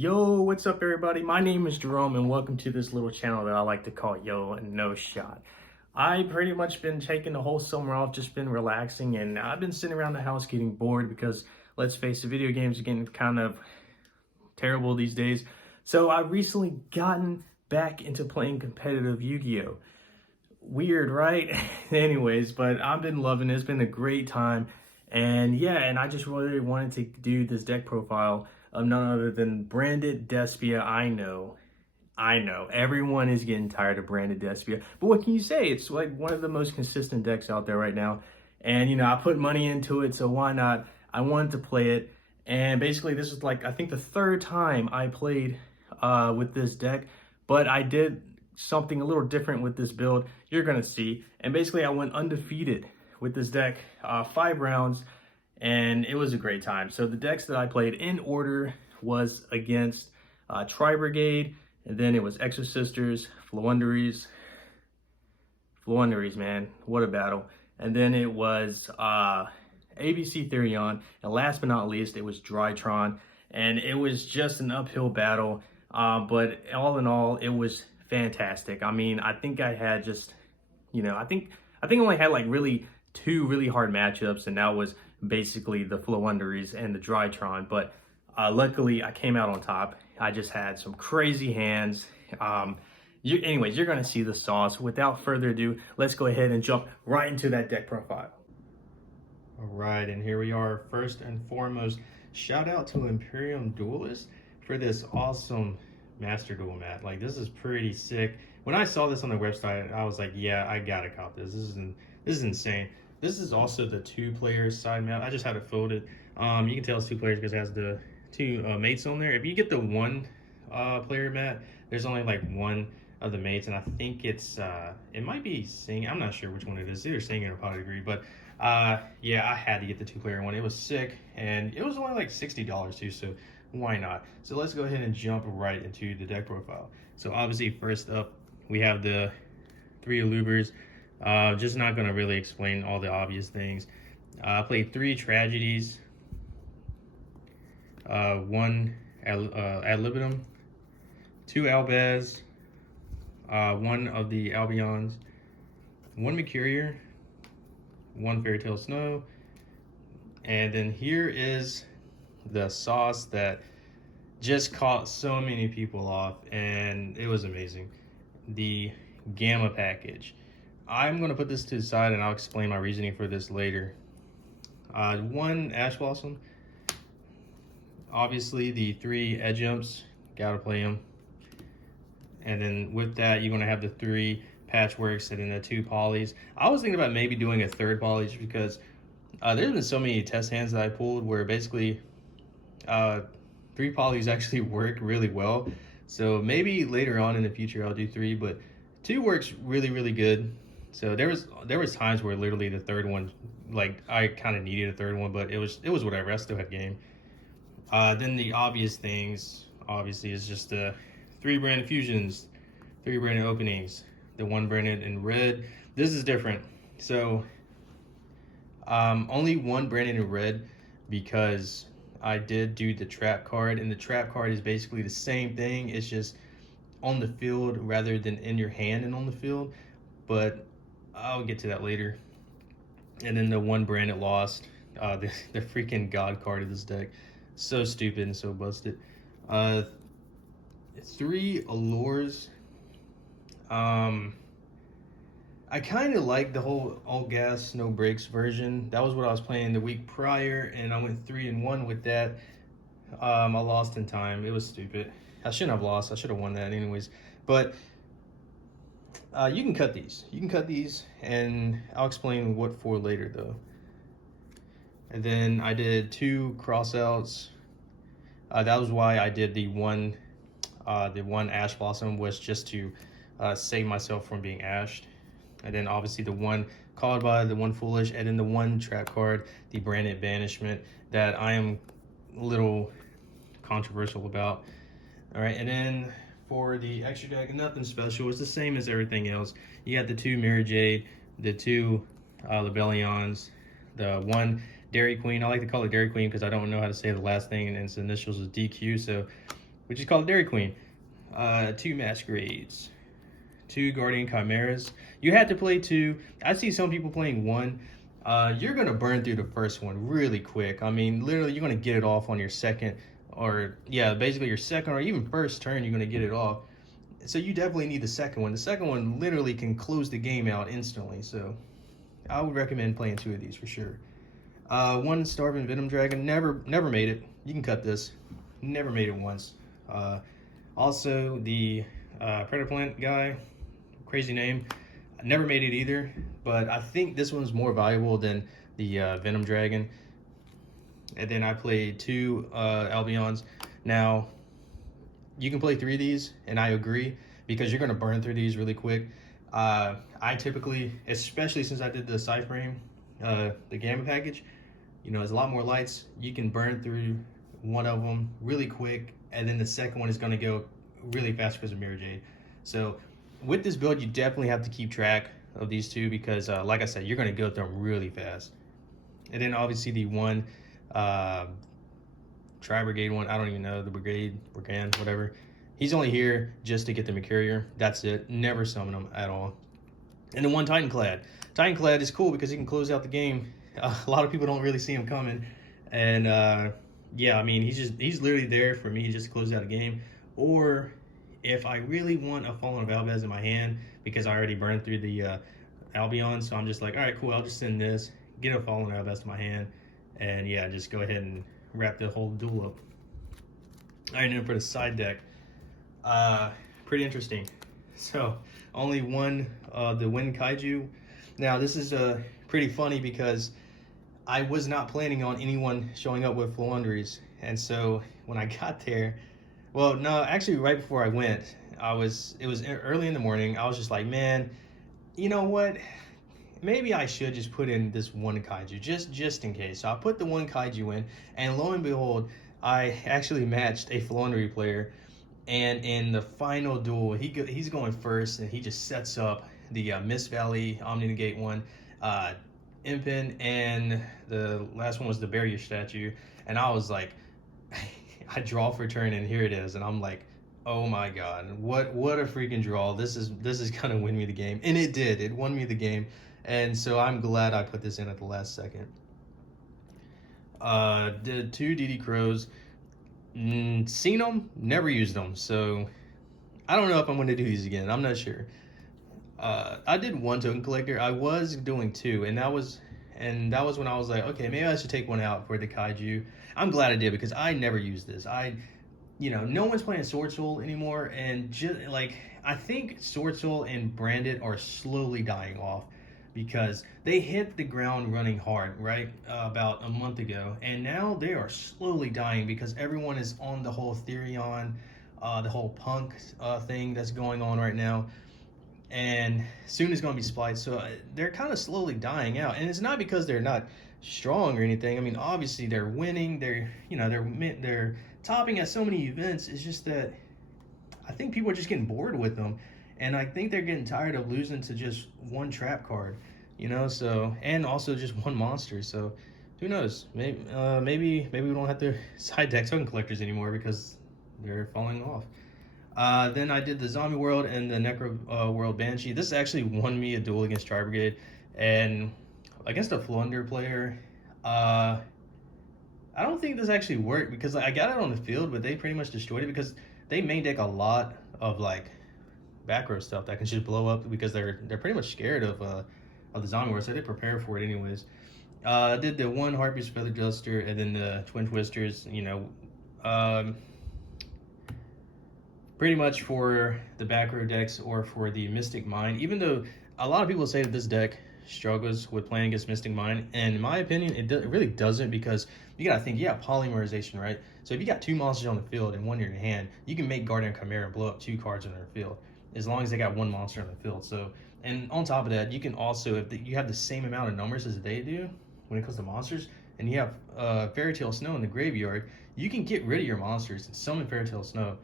Yo, what's up everybody? My name is Jerome and welcome to this little channel that I like to call Yo No Shot. I pretty much been taking the whole summer off, just been relaxing, and I've been sitting around the house getting bored because let's face it, video games are getting kind of terrible these days. So I've recently gotten back into playing competitive Yu-Gi-Oh! Weird, right? Anyways, but I've been loving it. It's been a great time. And yeah, and I just really wanted to do this deck profile of none other than branded despia. I know, everyone is getting tired of branded despia, but what can you say? It's like one of the most consistent decks out there right now. And you know, I put money into it, so why not? I wanted to play it. And basically this is like, I think the third time I played with this deck, but I did something a little different with this build. You're gonna see. And basically I went undefeated with this deck, 5 rounds, and it was a great time. So the decks that I played in order was against Tri-Brigade, and then it was Exorcisters, Floowandereeze, man, what a battle. And then it was ABC Therion, and last but not least, it was Drytron, and it was just an uphill battle, but all in all, it was fantastic. I mean, I think I had just, you know, I think I only had like two really hard matchups, and that was basically the Floowandereeze and the Drytron, but luckily I came out on top. I just had some crazy hands. Anyways, you're gonna see the sauce. Without further ado, let's go ahead and jump right into that deck profile. All right, and here we are. First and foremost, shout out to Imperium Duelist for this awesome Master Duel mat. Like, this is pretty sick. When I saw this on the website, I was like, yeah, I gotta cop this. This is insane. This is also the 2-player side mat. I just had it folded. You can tell it's 2 players because it has the 2 mates on there. If you get the 1 player mat, there's only like 1 of the mates, and I think it's it might be singing. I'm not sure which one it is. It's either singing or pot degree, but yeah, I had to get the 2-player one. It was sick, and it was only like $60 too, so why not? So let's go ahead and jump right into the deck profile. So obviously, first up, we have the 3 Alubers. Just not gonna really explain all the obvious things. I played 3 Tragedies, 1 Ad Libitum, 2 Albaz, 1 of the Albions, 1 Mercurier, 1 Fairy Tale Snow, and then here is the sauce that just caught so many people off, and it was amazing. The Gamma package. I'm going to put this to the side and I'll explain my reasoning for this later. 1 Ash Blossom. Obviously the 3 Edge Jumps, gotta play them. And then with that, you're going to have the 3 Patchworks and then the 2 Polys. I was thinking about maybe doing a 3rd Poly just because there's been so many test hands that I pulled where basically 3 Polys actually work really well. So maybe later on in the future I'll do 3, but 2 works really good. So there was times where literally the 3rd one, like, I kind of needed a 3rd one, but it was whatever. I still had game. Then the obvious things, obviously, is just the 3 branded fusions, 3 branded openings, the 1 branded in red. This is different. So only 1 branded in red because I did do the trap card, and the trap card is basically the same thing. It's just on the field rather than in your hand and on the field, but I'll get to that later. And then the 1 branded lost, the freaking god card of this deck, so stupid and so busted. 3 allures. I kind of like the whole all gas no brakes version. That was what I was playing the week prior, and I went 3-1 with that. I lost in time. It was stupid. I shouldn't have lost. I should have won that anyways. But you can cut these. You can cut these, and I'll explain what for later though. And then I did 2 crossouts. That was why I did the one Ash Blossom, was just to save myself from being ashed. And then obviously the 1 called by, the 1 Foolish, and then the 1 trap card, the Branded Banishment, that I am a little controversial about. All right, and then for the extra deck, nothing special. It's the same as everything else. You got the 2 Mirror Jade, the 2 Lebellions, the 1 Dairy Queen. I like to call it Dairy Queen because I don't know how to say the last thing, and its initials is DQ. So which is called Dairy Queen. 2 Masquerades, 2 Guardian Chimeras. You had to play 2. I see some people playing 1. You're gonna burn through the first one really quick. I mean, literally, you're gonna get it off on your second, or yeah, basically your second or even first turn. You're gonna get it off. So you definitely need the second one. The second one literally can close the game out instantly. So I would recommend playing 2 of these for sure. 1 Starving Venom Dragon. Never made it. You can cut this. Never made it once. Also the Predator Plant guy. Crazy name. Never made it either, but I think this one's more valuable than the Venom Dragon. And then I played 2 Albions. Now, you can play 3 of these, and I agree, because you're going to burn through these really quick. I typically, especially since I did the Cyframe, the Gamma package, you know, there's a lot more lights. You can burn through one of them really quick, and then the second one is going to go really fast because of Mirror Jade. So with this build, you definitely have to keep track of these 2 because, like I said, you're going to go through them really fast. And then obviously the 1 Tri-Brigade one, I don't even know, the Brigade, whatever. He's only here just to get the Mercurier. That's it. Never summon him at all. And the 1 Titanclad. Titanclad is cool because he can close out the game. A lot of people don't really see him coming. And yeah, I mean, he's literally there for me just to close out a game. Or if I really want a Fallen Valdez in my hand, because I already burned through the Albion, so I'm just like, all right, cool, I'll just send this, get a Fallen Valdez to my hand, and yeah, just go ahead and wrap the whole duel up. All right, now for the side deck, pretty interesting. So only 1 the Wind Kaiju. Now this is pretty funny because I was not planning on anyone showing up with Floowandereeze, and so when I got there, well, no, actually, right before I went, it was early in the morning. I was just like, man, you know what? Maybe I should just put in this 1 Kaiju, just in case. So I put the 1 Kaiju in, and lo and behold, I actually matched a Floowandereeze player. And in the final duel, he's going first, and he just sets up the Mist Valley Omni Negate one, Impin, and the last one was the Barrier Statue. And I was like, I draw for turn, and here it is, and I'm like, oh my god, what a freaking draw. This is gonna win me the game. And it did. It won me the game. And so I'm glad I put this in at the last second. Did 2 DD Crows. Seen them, never used them, so I don't know if I'm going to do these again. I'm not sure. I did 1 Token Collector. I was doing 2, and that was when I was like, okay, maybe I should take 1 out for the Kaiju. I'm glad I did because I never used this. No one's playing Sword Soul anymore, and just like I think Sword Soul and Branded are slowly dying off because they hit the ground running hard, right, about a month ago, and now they are slowly dying because everyone is on the whole Therion, the whole punk thing that's going on right now, and soon is going to be Splice, so they're kind of slowly dying out, and it's not because they're not strong or anything. I mean, obviously they're winning, they're topping at so many events. It's just that I think people are just getting bored with them, and I think they're getting tired of losing to just 1 trap card, so, and also just 1 monster. So who knows, maybe we don't have to side deck Token Collectors anymore because they're falling off. Then I did the Zombie World and the Necro World Banshee. This actually won me a duel against Tri-Brigade, and against a Floowandereeze player, I don't think this actually worked because I got it on the field, but they pretty much destroyed it because they main deck a lot of like back row stuff that can just blow up because they're pretty much scared of the Zombie World, so they prepare for it anyways. I did the 1 Harpies Feather Duster and then the Twin Twisters, pretty much for the back row decks or for the Mystic Mine, even though a lot of people say that this deck struggles with playing against Mystic Mine, and in my opinion, it really doesn't, because you gotta think, polymerization, right? So if you got 2 monsters on the field and 1 in your hand, you can make Guardian Chimera blow up 2 cards on their field, as long as they got 1 monster on the field. So, and on top of that, you can also, if you have the same amount of numbers as they do when it comes to monsters, and you have Fairy Tale Snow in the graveyard, you can get rid of your monsters and summon Fairy Tale Snow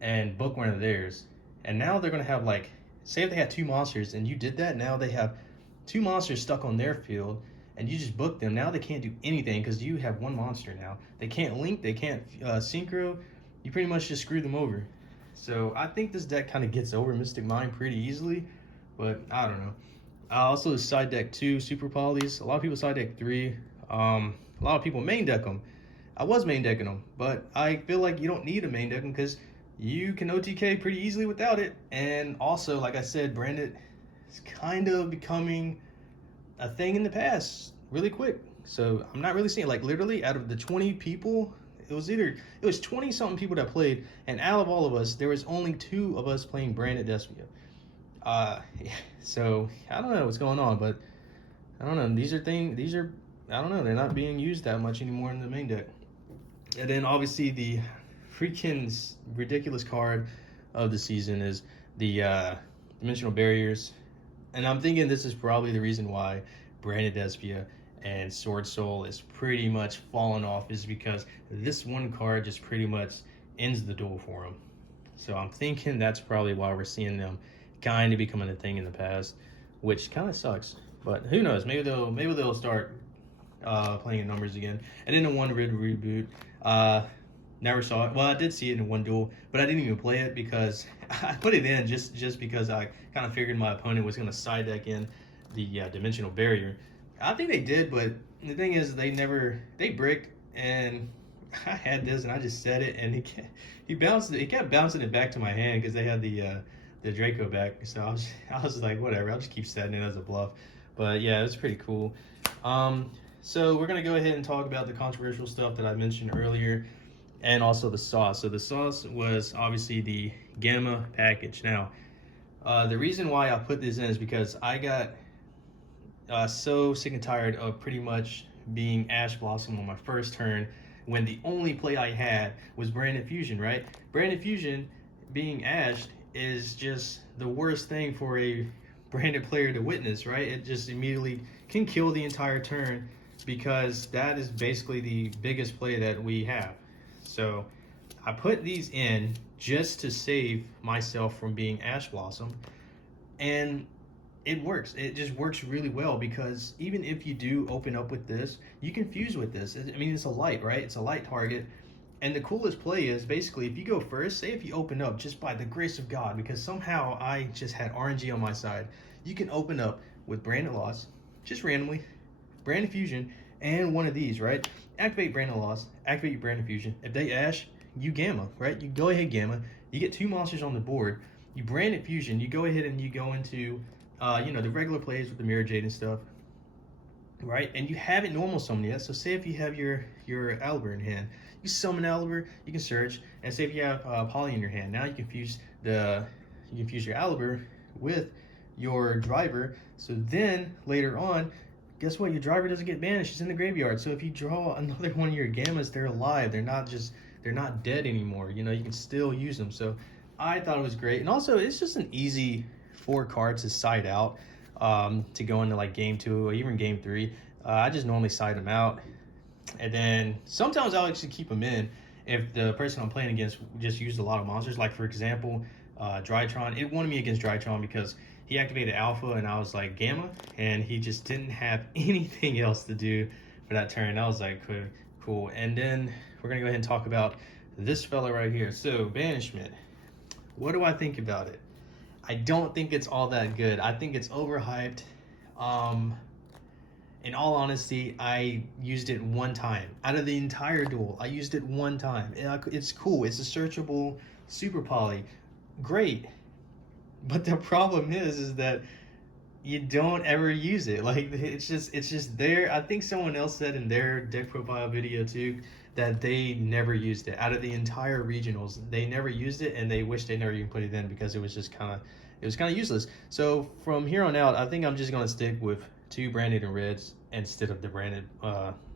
and book one of theirs. And now they're gonna have, like, say if they had 2 monsters and you did that, now they have 2 monsters stuck on their field, and you just book them. Now they can't do anything because you have 1 monster now. They can't link, they can't synchro, you pretty much just screw them over. So I think this deck kind of gets over Mystic Mind pretty easily, but I don't know. Also side deck 2 Super Polys. A lot of people side deck 3. A lot of people main deck them. I was main decking them, but I feel like you don't need a main deck them because you can OTK pretty easily without it. And also, like I said, branded is kind of becoming a thing in the past really quick. So I'm not really seeing, like, literally out of the 20 people, it was 20 something people that played, and out of all of us, there was only 2 of us playing branded despia. So I don't know what's going on, but I don't know. These are I don't know, they're not being used that much anymore in the main deck. And then obviously the freaking ridiculous card of the season is the dimensional barriers. And I'm thinking this is probably the reason why branded despia and Sword Soul is pretty much falling off, is because this one card just pretty much ends the duel for them. So I'm thinking that's probably why we're seeing them kind of becoming a thing in the past, which kind of sucks. But who knows? Maybe they'll start playing in numbers again. And then the one red reboot, never saw it. Well, I did see it in one duel, but I didn't even play it because I put it in just because I kind of figured my opponent was going to side deck in the dimensional barrier. I think they did, but the thing is, they bricked, and I had this, and I just set it, and he kept bouncing it back to my hand because they had the Draco back. So I was like, whatever, I'll just keep setting it as a bluff. But yeah, it was pretty cool. So we're gonna go ahead and talk about the controversial stuff that I mentioned earlier, and also the sauce. So the sauce was obviously the Gamma package. Now, the reason why I put this in is because I got so sick and tired of pretty much being Ash Blossom on my first turn when the only play I had was Branded Fusion, right? Branded Fusion being Ash is just the worst thing for a branded player to witness, right? It just immediately can kill the entire turn because that is basically the biggest play that we have. So I put these in just to save myself from being Ash Blossom, and it works. It just works really well because even if you do open up with this, you can fuse with this. I mean, it's a light, right? It's a light target. And the coolest play is basically if you go first, say if you open up just by the grace of God, because somehow I just had RNG on my side, you can open up with Branded Loss, just randomly, Branded Fusion, and one of these, right? Activate Branded Loss, activate your Branded Fusion. If they Ash, you Gamma, right? You go ahead Gamma, you get 2 monsters on the board, you Branded Fusion, you go ahead and you go into the regular plays with the Mirror Jade and stuff, right? And you haven't normal summoned yet. So say if you have your Albert in hand, you summon Albert, you can search, and say if you have Poly in your hand, now you can fuse your Albert with your driver. So then later on, guess what? Your driver doesn't get banished. It's in the graveyard. So if you draw another one of your Gammas, they're alive. They're not dead anymore. You can still use them. So I thought it was great. And also, it's just an easy 4 cards to side out to go into like game 2 or even game 3. I just normally side them out, and then sometimes I'll actually keep them in if the person I'm playing against just used a lot of monsters. Like for example, Drytron. It wanted me against Drytron because he activated Alpha and I was like Gamma, and he just didn't have anything else to do for that turn. I was like, cool. And then we're gonna go ahead and talk about this fella right here. So banishment. What do I think about it? I don't think it's all that good. I think it's overhyped. In all honesty, I used it one time. Out of the entire duel, I used it one time. It's cool. It's a searchable super poly. Great. But the problem is that you don't ever use it. Like, it's just there. I think someone else said in their deck profile video too that they never used it. Out of the entire regionals, they never used it, and they wish they never even put it in because it was just kind of useless. So from here on out, I think I'm just gonna stick with 2 branded and reds instead of the branded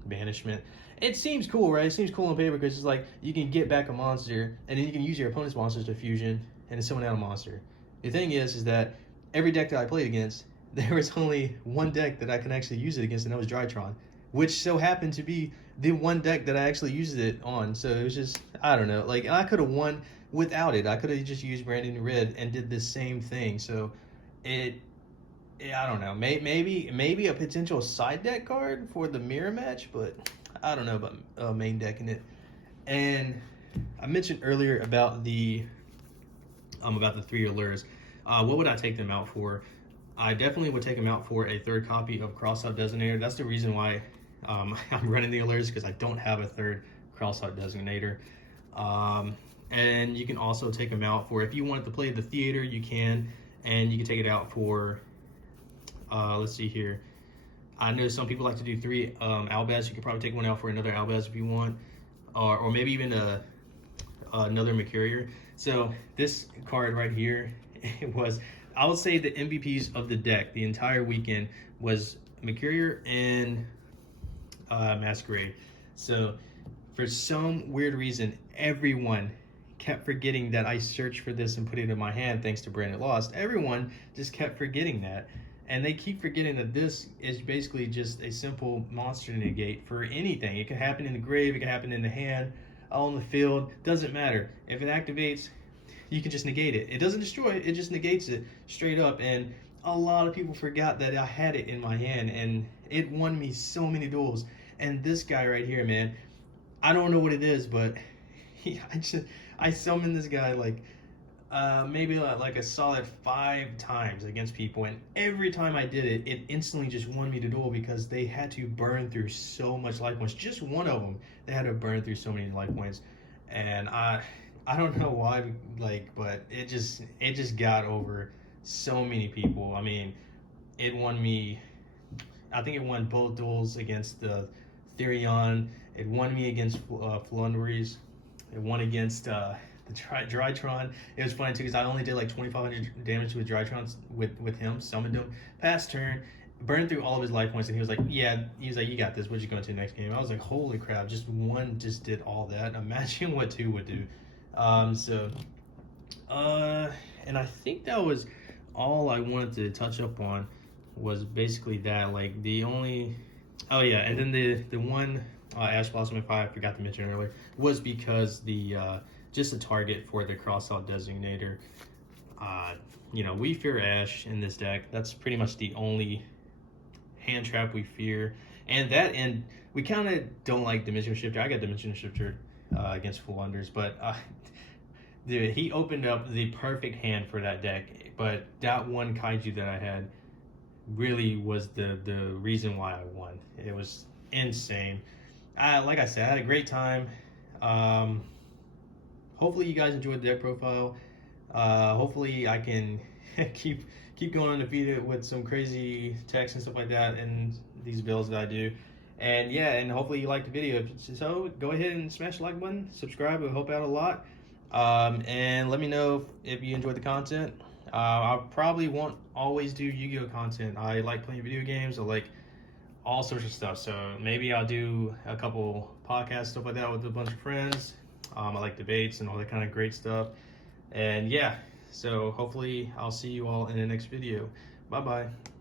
banishment. It seems cool, right? It seems cool on paper because it's like you can get back a monster and then you can use your opponent's monsters to fusion and then summon out a monster. The thing is that every deck that I played against, there was only one deck that I can actually use it against, and that was Drytron, which so happened to be the one deck that I actually used it on. So it was just, I don't know, like I could have won without it. I could have just used Brandon Red and did the same thing. So I don't know, maybe a potential side deck card for the mirror match, but I don't know about main decking it. And I mentioned earlier about the 3 allures. What would I take them out for? I definitely would take them out for a third copy of Crossout Designator. That's the reason why I'm running the allures, because I don't have a third Crossout Designator. And you can also take them out for, if you wanted to play the theater, you can, and you can take it out for, let's see here. I know some people like to do 3 Albaz. You could probably take one out for another Albaz if you want, or maybe even another Mercurier. So this card right here, it was, I would say the MVPs of the deck the entire weekend was Mercurier and Masquerade. So for some weird reason, everyone kept forgetting that I searched for this and put it in my hand thanks to Brandon Lost. Everyone just kept forgetting that. And they keep forgetting that this is basically just a simple monster negate for anything. It can happen in the grave, it can happen in the hand, on the field, doesn't matter. If it activates, you can just negate it. It doesn't destroy it, it just negates it straight up. And a lot of people forgot that I had it in my hand, and it won me so many duels. And this guy right here, man, I don't know what it is, but I summoned this guy like maybe like a solid 5 times against people, and every time I did it, it instantly just won me the duel because they had to burn through so much life points. Just one of them, they had to burn through so many life points, and I don't know why, like, but it just got over so many people. I mean, it won me. I think it won both duels against the Therion. It won me against Flunderies. It won against the Drytron. It was funny too because I only did like 2,500 damage with Drytron with him, summoned him, passed turn, burned through all of his life points, and he was like, you got this. What you going to the next game? I was like, holy crap! Just one just did all that. Imagine what 2 would do. And I think that was all I wanted to touch up on. Was basically that, like, the only, oh yeah, and then the one Ash Blossom, if I forgot to mention earlier, was because the just a target for the Crossout Designator. You know, we fear Ash in this deck. That's pretty much the only hand trap we fear, and we kind of don't like Dimension Shifter. I got Dimension Shifter against Full Unders, but dude, he opened up the perfect hand for that deck. But that one Kaiju that I had really was the reason why I won. It was insane. Like I said, I had a great time. Hopefully you guys enjoyed the deck profile. Hopefully I can keep going undefeated with some crazy techs and stuff like that and these builds that I do. And yeah, and hopefully you liked the video. If so, go ahead and smash the like button, subscribe, it will help out a lot. And let me know if you enjoyed the content. I probably won't always do Yu-Gi-Oh content. I like playing video games. I like all sorts of stuff. So maybe I'll do a couple podcasts, stuff like that with a bunch of friends. I like debates and all that kind of great stuff. And yeah, so hopefully I'll see you all in the next video. Bye-bye.